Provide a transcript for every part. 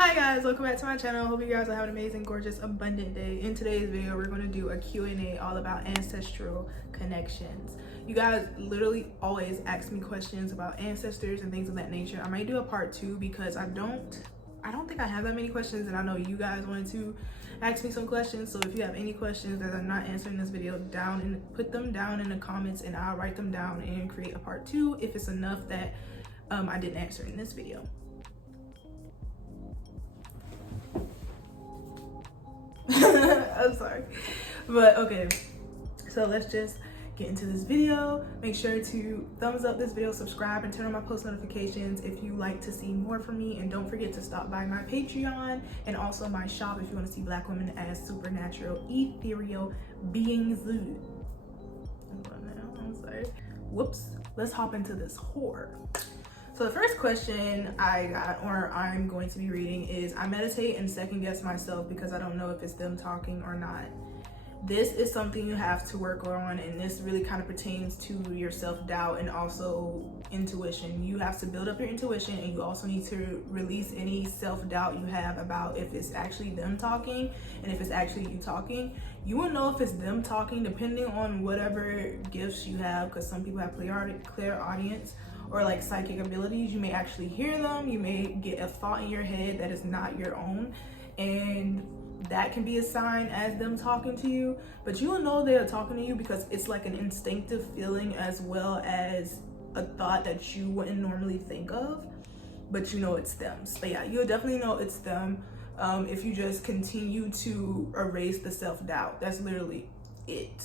Hi guys, welcome back to my channel. Hope you guys are having an amazing, gorgeous, abundant day. In today's video, we're going to do a Q&A all about ancestral connections. You guys literally always ask me questions about ancestors and things of that nature. I might do a part 2 because I don't think I have that many questions, and I know you guys wanted to ask me some questions. So if you have any questions that I'm not answering in this video, put them down in the comments and I'll write them down and create a part 2 if it's enough that I didn't answer in this video. I'm sorry, but okay, so let's just get into this video. Make sure to thumbs up this video, subscribe, and turn on my post notifications if you like to see more from me. And don't forget to stop by my Patreon and also my shop if you want to see Black women as supernatural ethereal beings. I'm sorry. Whoops. Let's hop into this whore. So the first question I got, or I'm going to be reading, is I meditate and second guess myself because I don't know if it's them talking or not. This is something you have to work on, and this really kind of pertains to your self-doubt and also intuition. You have to build up your intuition, and you also need to release any self-doubt you have about if it's actually them talking and if it's actually you talking. You will know if it's them talking depending on whatever gifts you have, because some people have clairaudience or like psychic abilities. You may actually hear them. You may get a thought in your head that is not your own, and that can be a sign as them talking to you. But you will know they're talking to you because it's like an instinctive feeling as well as a thought that you wouldn't normally think of, but you know it's them. So yeah, you'll definitely know it's them if you just continue to erase the self-doubt. That's literally it.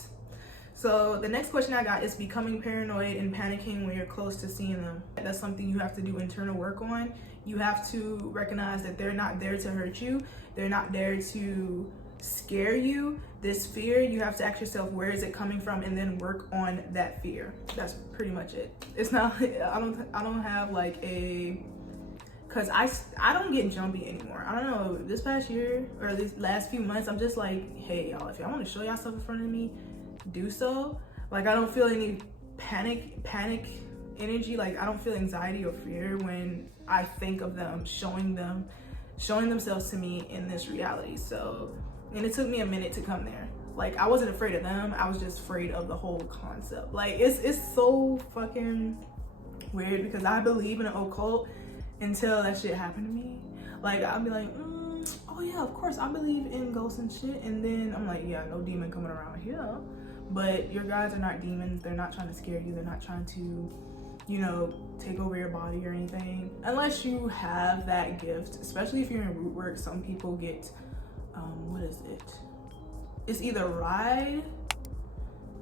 So the next question I got is becoming paranoid and panicking when you're close to seeing them. That's something you have to do internal work on. You have to recognize that they're not there to hurt you. They're not there to scare you. This fear, you have to ask yourself, where is it coming from, and then work on that fear. That's pretty much it. It's not, I don't have like a, cause I don't get jumpy anymore. I don't know, this past year or these last few months, I'm just like, hey y'all, if y'all want to show y'all stuff in front of me, do so. Like I don't feel any panic energy. Like I don't feel anxiety or fear when I think of them showing themselves to me in this reality. So, and it took me a minute to come there. Like I wasn't afraid of them, I was just afraid of the whole concept. Like it's so fucking weird because I believe in an occult until that shit happened to me. Like I'll be like, oh yeah, of course I believe in ghosts and shit, and then I'm like, yeah, no demon coming around here. But your guides are not demons. They're not trying to scare you. They're not trying to, you know, take over your body or anything. Unless you have that gift, especially if you're in root work. Some people get, what is it? It's either ride,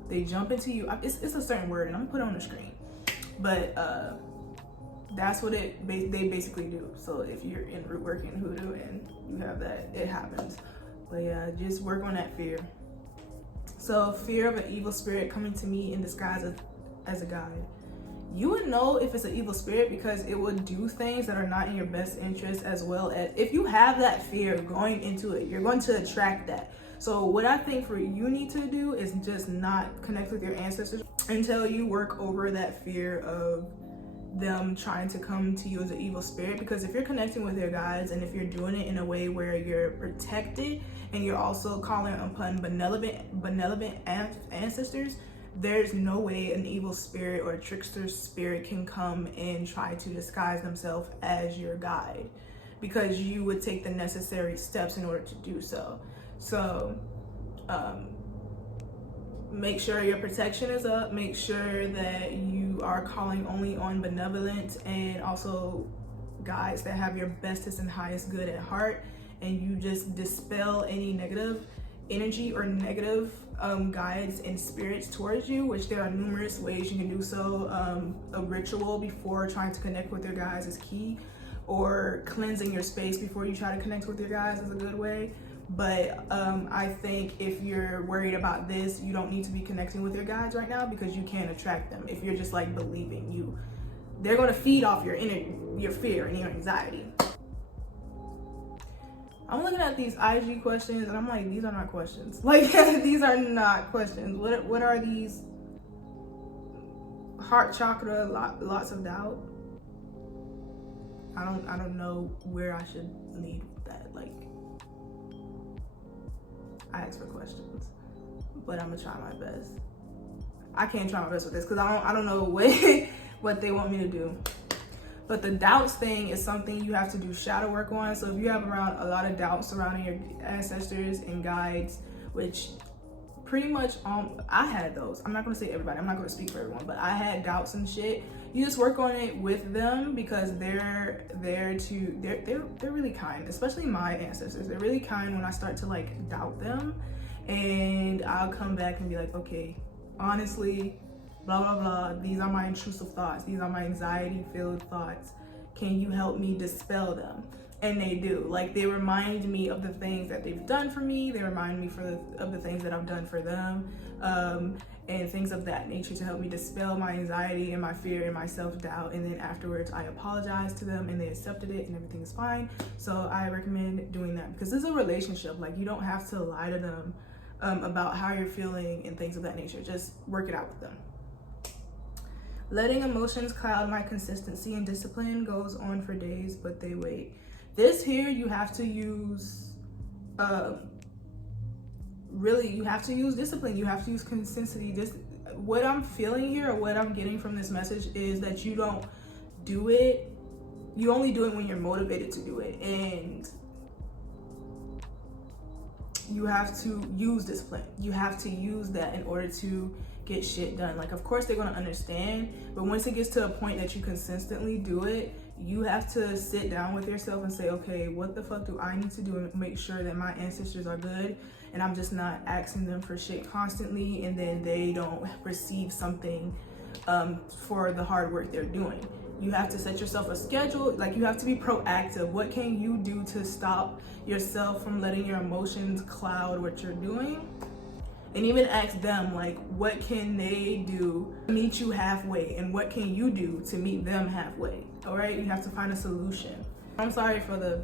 they jump into you. It's a certain word, and I'm gonna put it on the screen. But that's what they basically do. So if you're in root work and hoodoo and you have that, it happens. But yeah, just work on that fear. So fear of an evil spirit coming to me in disguise as a guide. You would know if it's an evil spirit because it would do things that are not in your best interest, as well as if you have that fear going into it, you're going to attract that. So what I think for you need to do is just not connect with your ancestors until you work over that fear of them trying to come to you as an evil spirit. Because if you're connecting with your guides and if you're doing it in a way where you're protected and you're also calling upon benevolent ancestors, there's no way an evil spirit or a trickster spirit can come and try to disguise themselves as your guide, because you would take the necessary steps in order to do so. So make sure your protection is up. Make sure that you are calling only on benevolent and also guides that have your bestest and highest good at heart, and you just dispel any negative energy or negative guides and spirits towards you, which there are numerous ways you can do so. A ritual before trying to connect with your guides is key, or cleansing your space before you try to connect with your guides is a good way. But I think if you're worried about this, you don't need to be connecting with your guides right now, because you can't attract them. If you're just like believing you, they're going to feed off your fear and your anxiety. I'm looking at these IG questions and I'm like, these are not questions. Like these are not questions. What are these? Heart chakra, lots of doubt. I don't know where I should lead with that. Like, I ask for questions, but I'm gonna try my best. I can't try my best with this because I don't know what they want me to do. But the doubts thing is something you have to do shadow work on. So if you have around a lot of doubts surrounding your ancestors and guides, which pretty much I had those. I'm not gonna say everybody, I'm not gonna speak for everyone, but I had doubts and shit. You just work on it with them because they're really kind, especially my ancestors. They're really kind when I start to like doubt them, and I'll come back and be like, okay, honestly, blah blah blah, these are my intrusive thoughts, these are my anxiety filled thoughts, can you help me dispel them? And they do. Like, they remind me of the things that they've done for me, they remind me of the things that I've done for them, and things of that nature to help me dispel my anxiety and my fear and my self-doubt. And then afterwards I apologize to them and they accepted it and everything is fine. So I recommend doing that because this is a relationship. Like, you don't have to lie to them about how you're feeling and things of that nature. Just work it out with them. Letting emotions cloud my consistency and discipline goes on for days, but they wait. This here, you have to use, really, you have to use discipline. You have to use consistency. What I'm feeling here, or what I'm getting from this message, is that you don't do it. You only do it when you're motivated to do it. And you have to use discipline. You have to use that in order to get shit done. Like, of course they're gonna understand, but once it gets to a point that you consistently do it, you have to sit down with yourself and say, okay, what the fuck do I need to do and make sure that my ancestors are good, and I'm just not asking them for shit constantly, and then they don't receive something for the hard work they're doing. You have to set yourself a schedule. Like, you have to be proactive. What can you do to stop yourself from letting your emotions cloud what you're doing? And even ask them, like, what can they do to meet you halfway, and what can you do to meet them halfway? All right, you have to find a solution. I'm sorry for the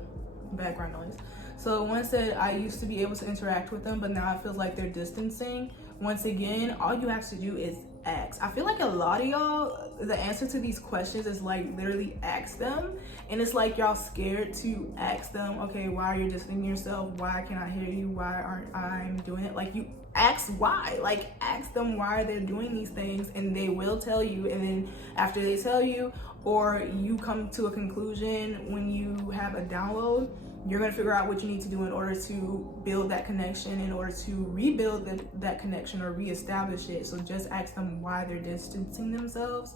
background noise. So one said, I used to be able to interact with them, but now it feels like they're distancing. Once again, all you have to do is ask. I feel like a lot of y'all, the answer to these questions is like literally ask them, and it's like y'all scared to ask them, okay, why are you distancing yourself? Why can't I hear you? Why aren't I doing it? Like, you ask why. Like, ask them why they're doing these things, and they will tell you. And then after they tell you, or you come to a conclusion when you have a download, you're going to figure out what you need to do in order to build that connection, in order to rebuild that connection or reestablish it. So just ask them why they're distancing themselves.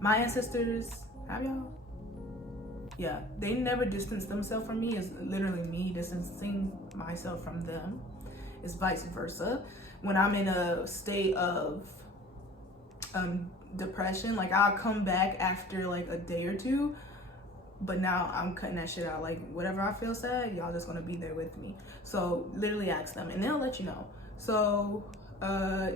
My ancestors, have y'all? Yeah, they never distanced themselves from me. It's literally me distancing myself from them. It's vice versa. When I'm in a state of depression, like, I'll come back after like a day or two, but now I'm cutting that shit out. Like, whatever I feel sad, y'all just gonna be there with me. So literally ask them and they'll let you know. So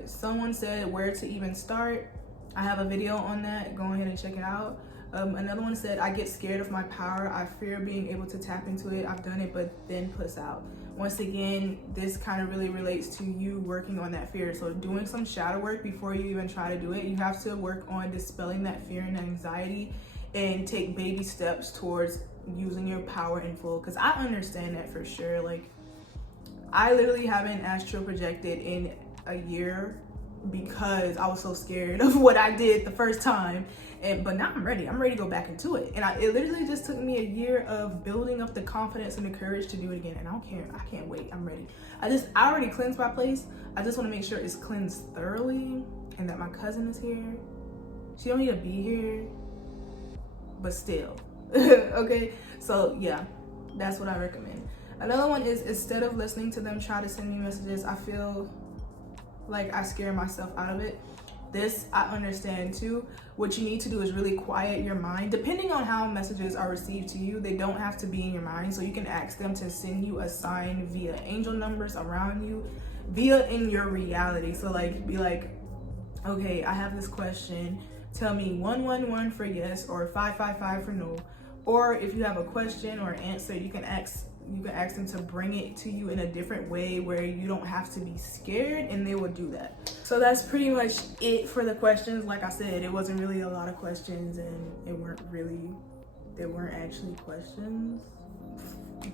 someone said where to even start. I have a video on that, go ahead and check it out. Another one said, I get scared of my power. I fear being able to tap into it. I've done it, but then puss out. Once again, this kind of really relates to you working on that fear. So doing some shadow work before you even try to do it. You have to work on dispelling that fear and anxiety and take baby steps towards using your power in full. Because I understand that for sure. Like, I literally haven't astral projected in a year because I was so scared of what I did the first time. But now I'm ready to go back into it. And it literally just took me a year of building up the confidence and the courage to do it again. And I can't wait. I'm ready. I already cleansed my place. I just want to make sure it's cleansed thoroughly, and that my cousin is here. She don't need to be here, but still. Okay, so yeah, that's what I recommend. Another one is, instead of listening to them try to send me messages, I feel like I scare myself out of it. This I understand too. What you need to do is really quiet your mind. Depending on how messages are received to you, they don't have to be in your mind. So you can ask them to send you a sign via angel numbers around you, via in your reality. So like, be like, okay, I have this question. Tell me 111 for yes, or 555 for no. Or if you have a question or answer, you can ask them to bring it to you in a different way where you don't have to be scared, and they will do that. So that's pretty much it for the questions. Like I said, it wasn't really a lot of questions, and they weren't actually questions.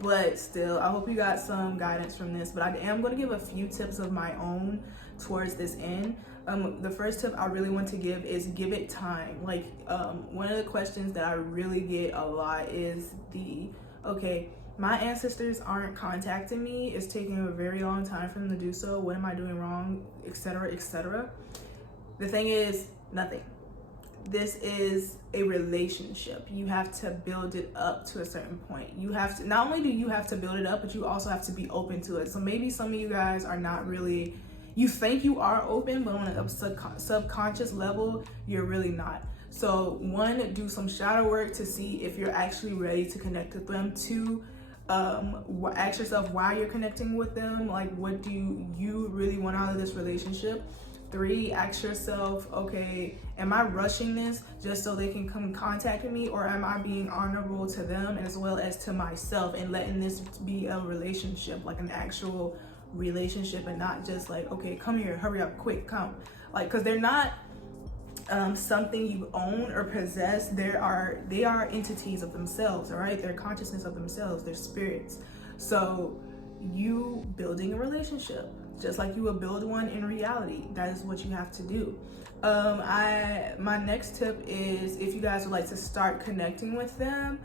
But still, I hope you got some guidance from this. But I am going to give a few tips of my own towards this end. The first tip I really want to give is give it time. Like, one of the questions that I really get a lot is okay, my ancestors aren't contacting me. It's taking a very long time for them to do so. What am I doing wrong? Etc., etc. The thing is, nothing. This is a relationship. You have to build it up to a certain point. You have to, not only do you have to build it up, but you also have to be open to it. So maybe some of you guys are not really, you think you are open, but on a subconscious level, you're really not. So one, do some shadow work to see if you're actually ready to connect with them. Two, ask yourself why you're connecting with them. Like, what do you really want out of this relationship? Three, ask yourself, okay, am I rushing this just so they can come contact me, or am I being honorable to them as well as to myself and letting this be a relationship, like an actual relationship, and not just like, okay, come here, hurry up, quick, come. Like, because they're not something you own or possess. They are entities of themselves, all right? They're consciousness of themselves, they're spirits. So you building a relationship, just like you would build one in reality, that is what you have to do. My next tip is, if you guys would like to start connecting with them,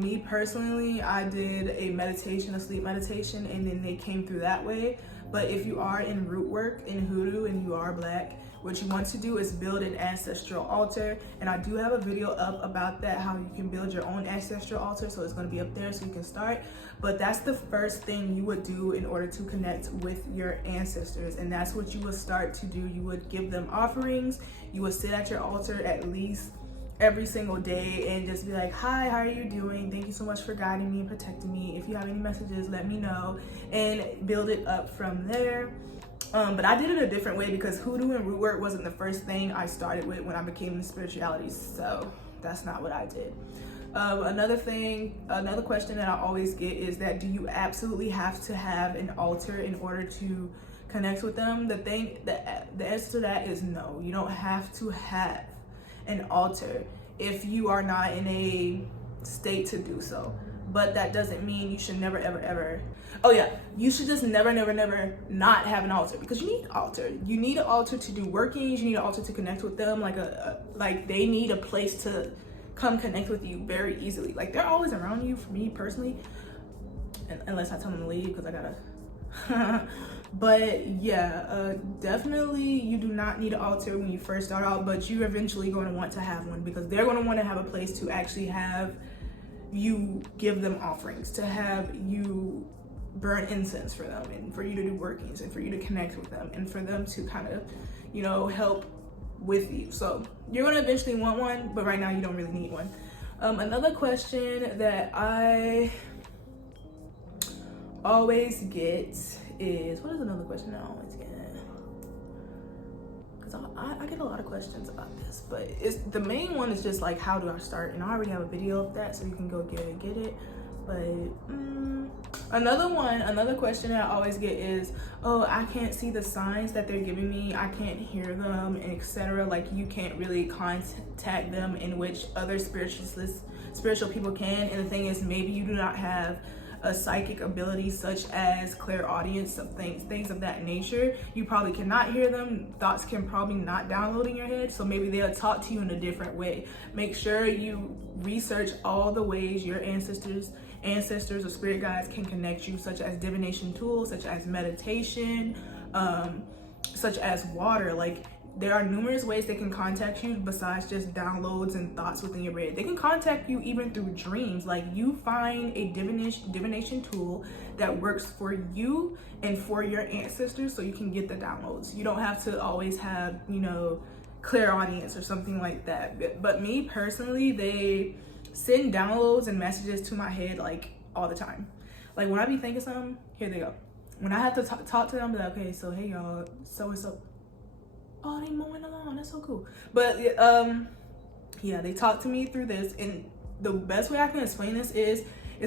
me personally, I did a meditation, a sleep meditation, and then they came through that way. But if you are in root work, in hoodoo, and you are Black, what you want to do is build an ancestral altar. And I do have a video up about that, how you can build your own ancestral altar. So it's going to be up there so you can start. But that's the first thing you would do in order to connect with your ancestors. And that's what you would start to do. You would give them offerings. You would sit at your altar at least every single day and just be like, hi, how are you doing? Thank you so much for guiding me and protecting me. If you have any messages, let me know, and build it up from there. But I did it a different way because hoodoo and root work wasn't the first thing I started with when I became in spirituality. So that's not what I did. Another question that I always get is that, do you absolutely have to have an altar in order to connect with them? The answer to that is no. You don't have to have an altar if you are not in a state to do so. But that doesn't mean you should never, ever, ever. Oh yeah, you should just never, never, never not have an altar, because you need an altar. You need an altar to do workings. You need an altar to connect with them. Like they need a place to come connect with you very easily. Like, they're always around you, for me personally, unless I tell them to leave because I gotta. But yeah, definitely you do not need an altar when you first start out, but you're eventually going to want to have one, because they're going to want to have a place to actually have you give them offerings, to have you burn incense for them, and for you to do workings, and for you to connect with them, and for them to kind of, you know, help with you. So you're going to eventually want one, but right now you don't really need one. Another question that I always get is, what is another question I always get? Because I get a lot of questions about this, but the main one is just like, how do I start? And I already have a video of that, so you can go get it. But another question that I always get is, oh, I can't see the signs that they're giving me, I can't hear them, etc. Like, you can't really contact them, in which other spiritual people can. And the thing is, maybe you do not have a psychic ability such as clairaudience, of things of that nature. You probably cannot hear them. Thoughts can probably not download in your head, so maybe they'll talk to you in a different way. Make sure you research all the ways your ancestors or spirit guides can connect you, such as divination tools, such as meditation, such as water. Like, there are numerous ways they can contact you besides just downloads and thoughts within your brain. They can contact you even through dreams. Like, you find a divination tool that works for you and for your ancestors, so you can get the downloads. You don't have to always have, you know, clairaudience or something like that. But me personally, they send downloads and messages to my head like all the time. Like, when I be thinking something, here they go. When I have to talk to them, be like, okay, so hey y'all, so and so. Oh, they mowing the lawn, that's so cool. But yeah, they talk to me through this, and the best way I can explain this is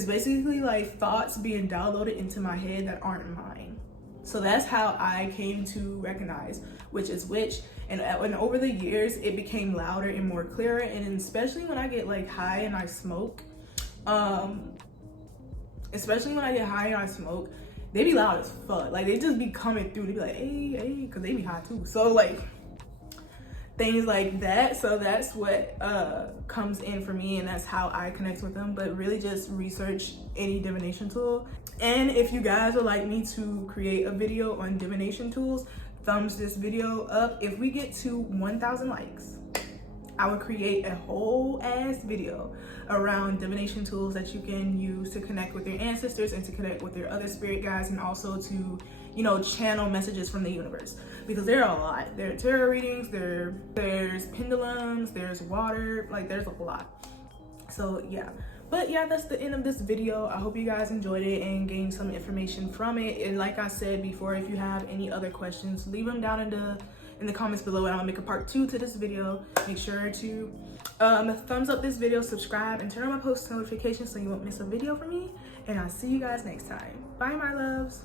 basically like thoughts being downloaded into my head that aren't mine. So that's how I came to recognize which is which. And over the years, it became louder and more clearer. And especially when I get like high and I smoke, especially when I get high and I smoke, they be loud as fuck. Like, they just be coming through. They be like, hey, hey, because they be high too. So, like, things like that. So that's what comes in for me, and that's how I connect with them. But really just research any divination tool. And if you guys would like me to create a video on divination tools, thumbs this video up. If we get to 1,000 likes, I would create a whole ass video around divination tools that you can use to connect with your ancestors and to connect with your other spirit guides, and also to, you know, channel messages from the universe, because there are a lot. There are tarot readings, there's pendulums, there's water, like there's a lot. So yeah, but yeah, that's the end of this video. I hope you guys enjoyed it and gained some information from it. And like I said before, if you have any other questions, leave them down in the comments below, and I'll make a part 2 to this video. Make sure to thumbs up this video, subscribe, and turn on my post notifications so you won't miss a video from me. And I'll see you guys next time. Bye, my loves.